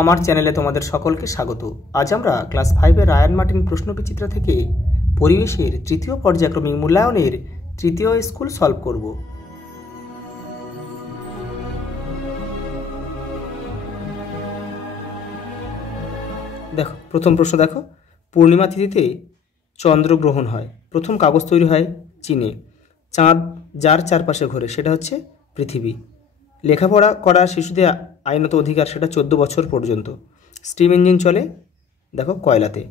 আমার চ্যানেলে তোমাদের সকলকে স্বাগত। আজ আমরা ক্লাস 5-এর রায়ান মার্টিন প্রশ্নবিচিত্রা থেকে পরিবেশের তৃতীয় পর্যায়ক্রমিক মূল্যায়নের তৃতীয় স্কুল সলভ করব। দেখো, প্রথম প্রশ্ন দেখো, পূর্ণিমা তিথিতে চন্দ্রগ্রহণ হয়। প্রথম কাগজ তৈরি হয় চীনে। চাঁদ যার চারপাশে ঘোরে সেটা হচ্ছে পৃথিবী। লেখাপড়া করা শিশুদের আইনত অধিকার সেটা 14 বছর পর্যন্ত। স্টিম ইঞ্জিন চলে দেখো কয়লাতে।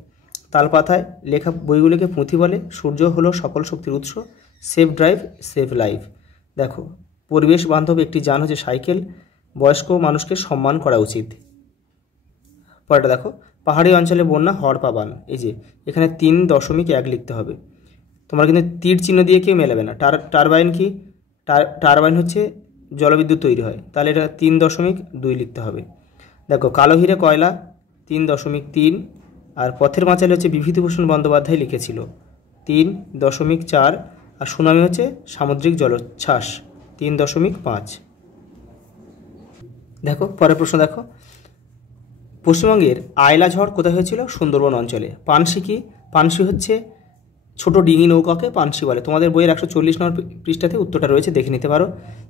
তালপাতায় লেখা বইগুলিকে পুঁথি বলে। সূর্য হলো সকল শক্তির উৎস। Safe drive save life. দেখো, পরিবেশ বান্ধব একটি যান হচ্ছে সাইকেল। বয়স্ক মানুষকে সম্মান করা উচিত। পরেরটা দেখো, পাহাড়ি অঞ্চলে বন্যা হড়পা বান। এই যে এখানে 3.1 লিখতে হবে। তোমরা কিন্তু তীর চিহ্ন দিয়ে কেউ মেলাবে না। টারবাইন কি? টারবাইন হচ্ছে জলবিদ্যুৎ তৈরি হয়, তাহলে এটা 3.2 লিখতে হবে। দেখো, কালো হিরে কয়লা 3.3। আর পথের পাঁচালী হচ্ছে বিভূতিভূষণ বন্দ্যোপাধ্যায় লিখেছিল 3.4। আর সুনামি হচ্ছে সামুদ্রিক জলোচ্ছ্বাস 3.5। দেখো পরের প্রশ্ন দেখো, পশ্চিমবঙ্গের আয়লা ঝড় কোথায় হয়েছিল? সুন্দরবন অঞ্চলে। পানসি কি? পানসি হচ্ছে ছোট ডিঙি নৌকাকে পানসি বলে। তোমাদের বইয়ের 140 নম্বর পৃষ্ঠাতে উত্তরটা রয়েছে, দেখে নিতে পারো।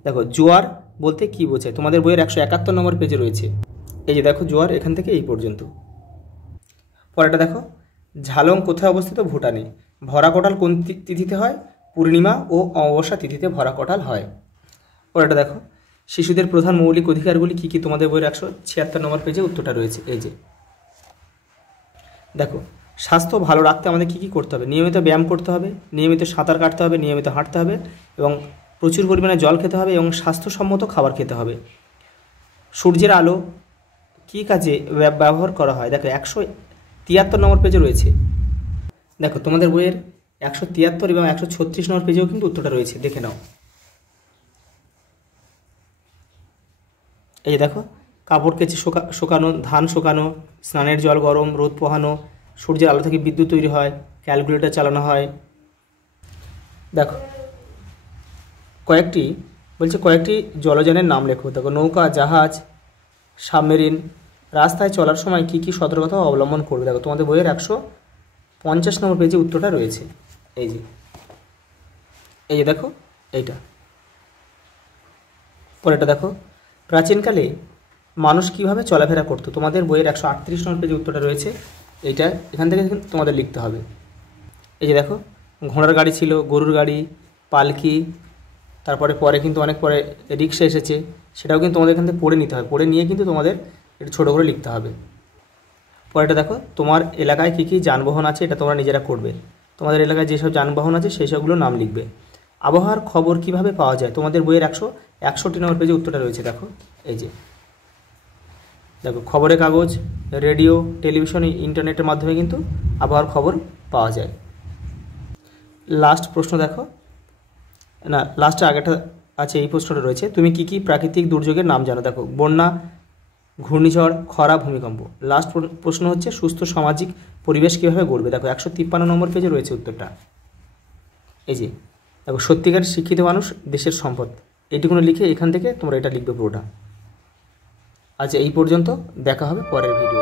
দেখো, জোয়ার বলতে কি বোঝায়? তোমাদের বইয়ের 171 নম্বর পেজে রয়েছে। এই যে দেখো, জোয়ার এখান থেকে এই পর্যন্ত। পরেরটা দেখো, ঝালং কোথায় অবস্থিত? ভুটানে। ভরা কোটাল কোন তিথিতে হয়? পূর্ণিমা ও অমাবস্যা তিথিতে ভরা কোটাল হয়। পরেরটা দেখো, শিশুদের প্রধান মৌলিক অধিকারগুলি কী কী? তোমাদের বইয়ের 176 নম্বর পেজে উত্তরটা রয়েছে। এই যে দেখো, স্বাস্থ্য ভালো রাখতে আমাদের কী কী করতে হবে? নিয়মিত ব্যায়াম করতে হবে, নিয়মিত সাঁতার কাটতে হবে, নিয়মিত হাঁটতে হবে এবং প্রচুর পরিমাণে জল খেতে হবে এবং স্বাস্থ্যসম্মত খাবার খেতে হবে। সূর্যের আলো কী কাজে ব্যবহার করা হয়? দেখো, 173 নম্বর পেজে রয়েছে। দেখো, তোমাদের বইয়ের 173 এবং 136 নম্বর পেজেও কিন্তু উত্তরটা রয়েছে, দেখে নাও। এই যে দেখো, কাপড় কেচে শুকানো, ধান শুকানো, স্নানের জল গরম, রোদ পোহানো, সূর্যের আলো থেকে বিদ্যুৎ তৈরি হয়, ক্যালকুলেটর চালানো হয়। দেখো, কয়েকটি জলযানের নাম লেখো। দেখো, নৌকা, জাহাজ, সাবমেরিন। রাস্তায় চলার সময় কী কী সতর্কতা অবলম্বন করবে? দেখো, তোমাদের বইয়ের 150 নম্বর পেজে উত্তরটা রয়েছে। এই যে দেখো এইটা। পরেরটা দেখো, প্রাচীনকালে মানুষ কীভাবে চলাফেরা করতো? তোমাদের বইয়ের 138 নম্বর পেজে উত্তরটা রয়েছে। এইটা এখান থেকে তোমাদের লিখতে হবে। এই যে দেখো, ঘোড়ার গাড়ি ছিল, গরুর গাড়ি, পালকি, তারপরে কিন্তু অনেক পরে রিক্সা এসেছে, সেটাও কিন্তু তোমাদের এখান থেকে পড়ে নিতে হবে। পড়ে নিয়ে কিন্তু তোমাদের এটা ছোটো করে লিখতে হবে। পরেরটা দেখো, তোমার এলাকায় কী কী যানবাহন আছে এটা তোমরা নিজেরা করবে। তোমাদের এলাকায় যেসব যানবাহন আছে সেই সবগুলো নাম লিখবে। আবহাওয়ার খবর কিভাবে পাওয়া যায়? তোমাদের বইয়ের 161 নম্বর পেজে উত্তরটা রয়েছে। দেখো, এই যে দেখো, খবরের কাগজ, রেডিও, টেলিভিশন, ইন্টারনেটের মাধ্যমে কিন্তু আবহাওয়ার খবর পাওয়া যায়। লাস্ট প্রশ্ন দেখো, না লাস্টে আগেটা আছে, এই প্রশ্নটা রয়েছে, তুমি কি কি প্রাকৃতিক দুর্যোগের নাম জানো? দেখো, বন্যা, ঘূর্ণিঝড়, খরা, ভূমিকম্প। লাস্ট প্রশ্ন হচ্ছে, সুস্থ সামাজিক পরিবেশ কীভাবে গড়বে? দেখো, 153 নম্বর পেজে রয়েছে উত্তরটা। এই যে দেখো, সত্যিকার শিক্ষিত মানুষ দেশের সম্পদ। এইটুকুনো লিখে এখান থেকে তোমরা এটা লিখবে পুরোটা। আচ্ছা, এই পর্যন্ত, দেখা হবে পরের ভিডিও।